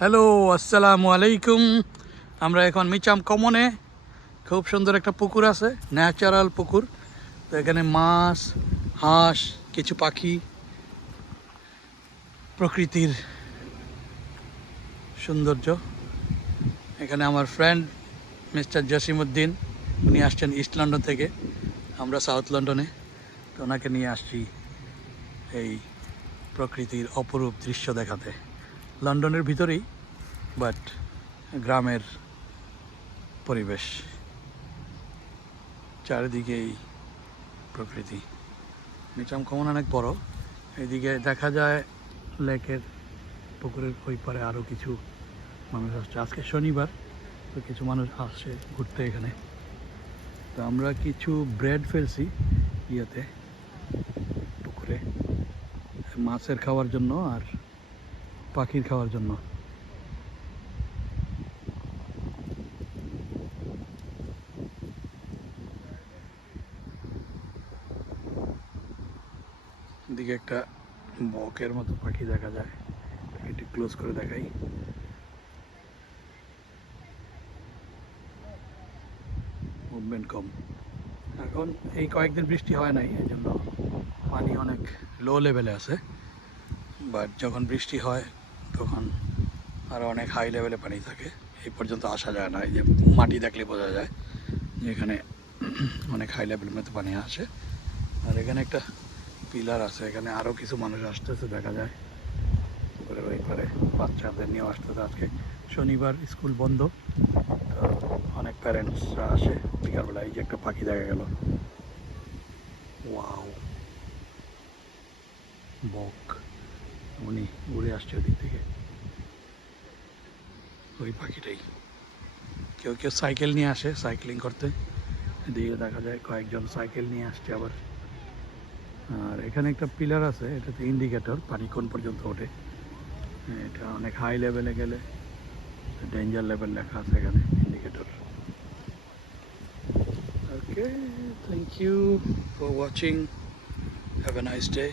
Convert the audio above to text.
Hello, আসসালামু আলাইকুম। আমরা এখন মিচাম কমনে। খুব সুন্দর একটা পুকুর আছে, ন্যাচারাল পুকুর। তো এখানে মাছ, হাঁস, কিছু পাখি, প্রকৃতির সৌন্দর্য। এখানে আমার ফ্রেন্ড মিস্টার জসিমউদ্দিন, উনি আসছেন ইস্ট লন্ডন থেকে, আমরা সাউথ লন্ডনে। তো ওনাকে নিয়ে আসছি এই প্রকৃতির অপরূপ দৃশ্য দেখাতে। লন্ডনের ভিতরেই, বাট গ্রামের পরিবেশ, চারিদিকেই প্রকৃতি। মিচাম কমন অনেক বড়। এইদিকে দেখা যায় লেকের পুকুরের ওই পারে আরও কিছু মানুষ আসছে। আজকে শনিবার, তো কিছু মানুষ আসছে ঘুরতে এখানে। তো আমরা কিছু ব্রেড ফেলছি ইয়েতে, পুকুরে, মাছের খাওয়ার জন্য আর পাখির খাওয়ার জন্য। এদিকে একটা বকের মতো পাখি দেখা যায়, একটু ক্লোজ করে দেখাই। মুভমেন্ট কম। এখন এই কয়েকদিন বৃষ্টি হয় নাই, এই জন্য পানি অনেক লো লেভেলে আছে। বাট যখন বৃষ্টি হয় তখন আরও অনেক হাই লেভেলে পানি থাকে। এই পর্যন্ত আসা যায় না। এই যে মাটি দেখলে বোঝা যায় যে এখানে অনেক হাই লেভেলের মতো পানি আসে। আর এখানে একটা পিলার আছে, এখানে আরও কিছু মানুষ আসতেছে দেখা যায়। করে ওই পারে বাচ্চাদের নিয়েও আসতেছে। আজকে শনিবার, স্কুল বন্ধ, তো অনেক প্যারেন্টসরা আসে বিকালবেলা। এই যে একটা পাখি দেখা গেল, ওয়াও, বক। উনি উড়ে আসছে ওদিক থেকে, ওই পাখিটাই। কেউ কেউ সাইকেল নিয়ে আসে সাইক্লিং করতে, এদিকে দেখা যায় কয়েকজন সাইকেল নিয়ে আসছে আবার। আর এখানে একটা পিলার আছে, এটাতে ইন্ডিকেটর, পানি কোন পর্যন্ত ওঠে। এটা অনেক হাই লেভেলে গেলে ডেঞ্জার লেভেল লেখা আছে এখানে, indicator. Okay, thank you for watching, have a nice day.